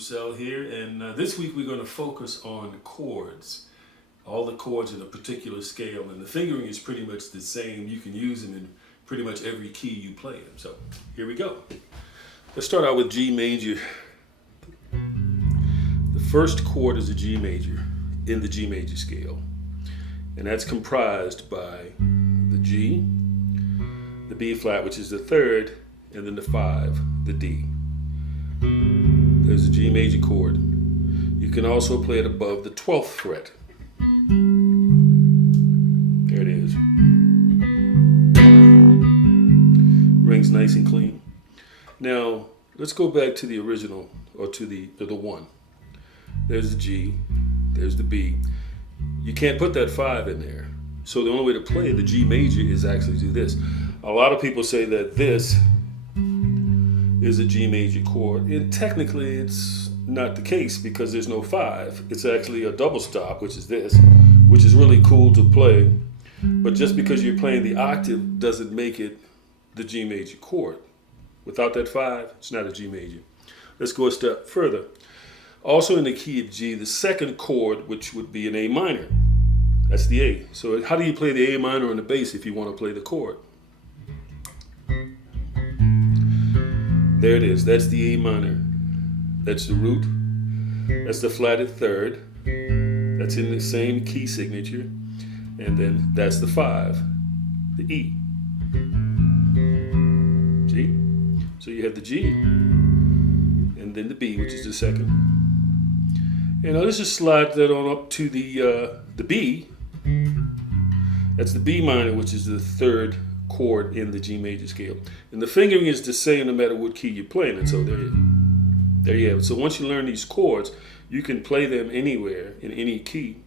Rousell here, and this week we're going to focus on chords. All the chords in a particular scale, and the fingering is pretty much the same. You can use them in pretty much every key you play them. So here we go. Let's start out with G major. The first chord is a G major in the G major scale, and that's comprised by the G, the B flat, which is the third, and then the 5, the D. There's a G major chord. You can also play it above the 12th fret. There it is. Rings nice and clean. Now, let's go back to the original, or to the 1. There's the G, there's the B. You can't put that 5 in there. So the only way to play the G major is actually do this. A lot of people say that this is a G major chord, and technically it's not the case because there's no 5. It's actually a double stop, which is this, which is really cool to play, but just because you're playing the octave doesn't make it the G major chord. Without that 5, it's not a G major. Let's go a step further. Also in the key of G, the second chord, which would be an A minor, that's the A. So how do you play the A minor on the bass if you want to play the chord? There it is. That's the A minor. That's the root. That's the flatted third. That's in the same key signature. And then that's the 5, the E. G. So you have the G, and then the B, which is the second. And let's just slide that on up to the B. That's the B minor, which is the third chord in the G major scale. And the fingering is the same no matter what key you're playing. And so there you have it. So once you learn these chords, you can play them anywhere in any key,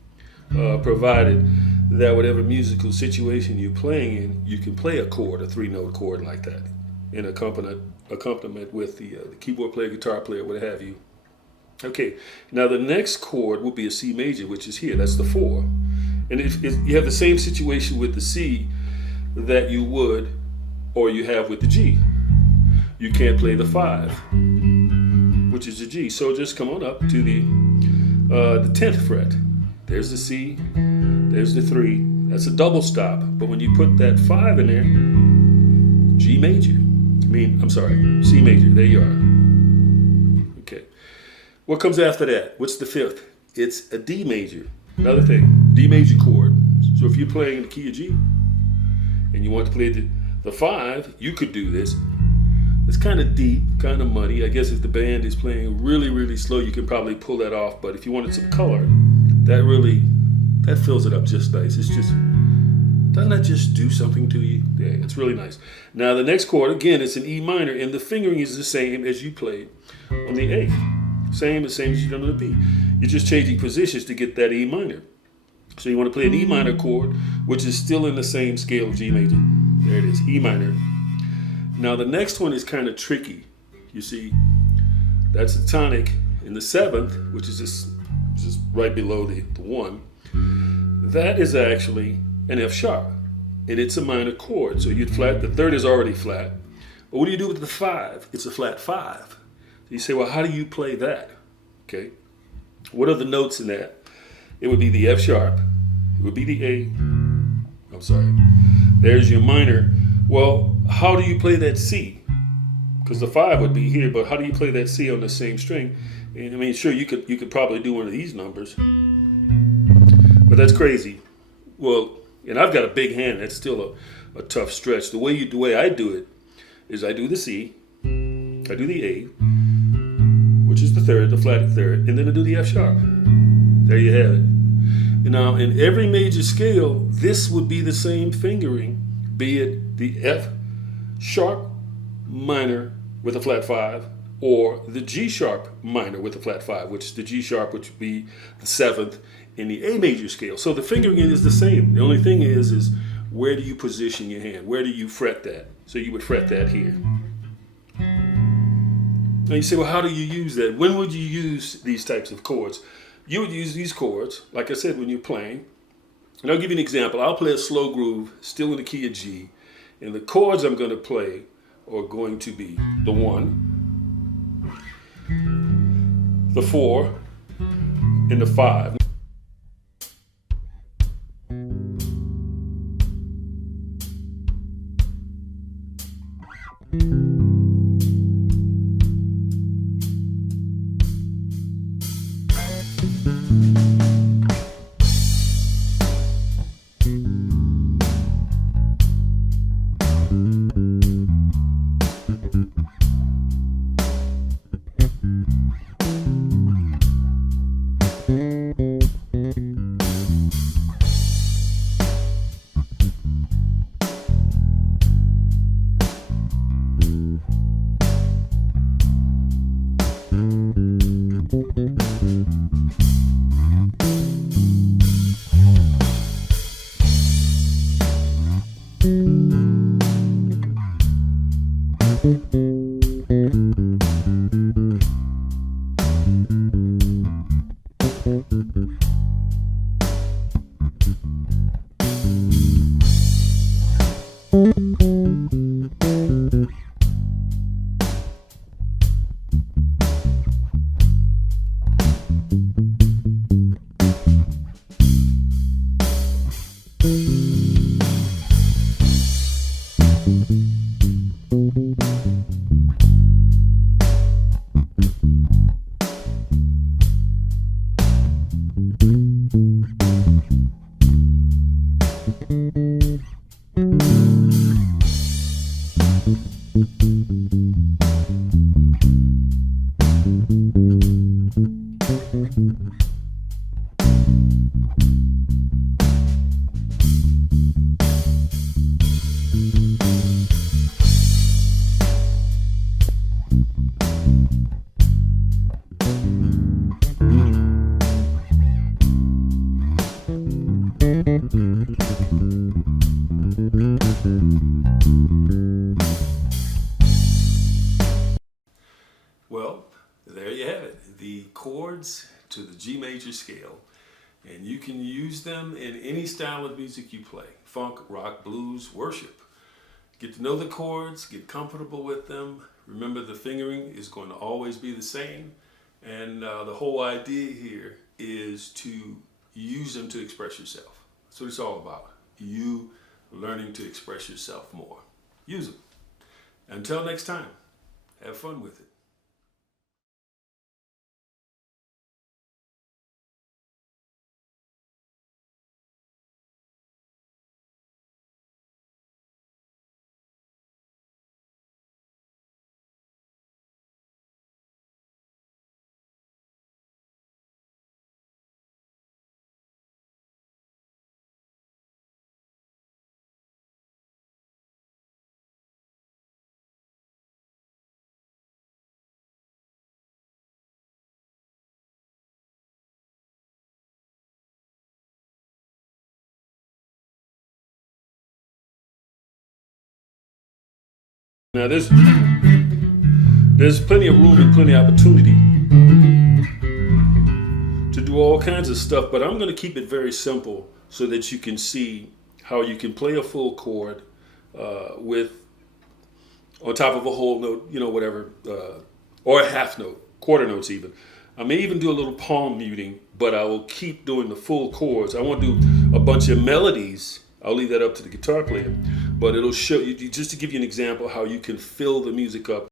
provided that whatever musical situation you're playing in, you can play a chord, a 3-note chord like that, in accompaniment with the keyboard player, guitar player, what have you. Okay, now the next chord will be a C major, which is here. That's the 4. And you have the same situation with the C that you would, or you have with the G. You can't play the 5, which is the G. So just come on up to the 10th fret. There's the C, there's the 3. That's a double stop. But when you put that 5 in there, G major. C major. There you are. Okay. What comes after that? What's the 5th? It's a D major. Another thing, D major chord. So if you're playing in the key of G, and you want to play the 5, you could do this. It's kind of deep, kind of muddy. I guess if the band is playing really, really slow, you can probably pull that off. But if you wanted some color, that fills it up just nice. It's just, doesn't that just do something to you? Yeah, it's really nice. Now the next chord, again, it's an E minor, and the fingering is the same as you played on the A. Same as you've done on the B. You're just changing positions to get that E minor. So you want to play an E minor chord, which is still in the same scale of G major. There it is, E minor. Now the next one is kind of tricky. You see, that's a tonic in the 7th, which is just right below the 1. That is actually an F sharp, and it's a minor chord. So you'd flat, the 3rd is already flat. But what do you do with the 5? It's a flat 5. So you say, well, how do you play that? Okay, what are the notes in that? It would be the F sharp, it would be the A, there's your minor. Well, how do you play that C? Because the 5 would be here, but how do you play that C on the same string? And I mean, sure, you could probably do one of these numbers, but that's crazy. Well, and I've got a big hand, that's still a tough stretch. The way I do it is I do the C, I do the A, which is the 3rd, the flatted 3rd, and then I do the F sharp. There you have it. Now, in every major scale, this would be the same fingering, be it the F sharp minor with a flat 5, or the G sharp minor with a flat 5, which is the G sharp, which would be the 7th in the A major scale. So the fingering is the same. The only thing is where do you position your hand? Where do you fret that? So you would fret that here. Now you say, well, how do you use that? When would you use these types of chords? You would use these chords, like I said, when you're playing. And I'll give you an example. I'll play a slow groove, still in the key of G, and the chords I'm going to play are going to be the 1, the 4, and the 5. Well, there you have it, the chords to the G major scale. And you can use them in any style of music you play, funk, rock, blues, worship. Get to know the chords, get comfortable with them. Remember, the fingering is going to always be the same. And the whole idea here is to use them to express yourself. That's what it's all about. You learning to express yourself more. Use them. Until next time, have fun with it. Now there's plenty of room and plenty of opportunity to do all kinds of stuff, but I'm going to keep it very simple so that you can see how you can play a full chord with on top of a whole note, whatever, or a half note, quarter notes even. I may even do a little palm muting, but I will keep doing the full chords. I won't do a bunch of melodies. I'll leave that up to the guitar player, but it'll show you, just to give you an example, how you can fill the music up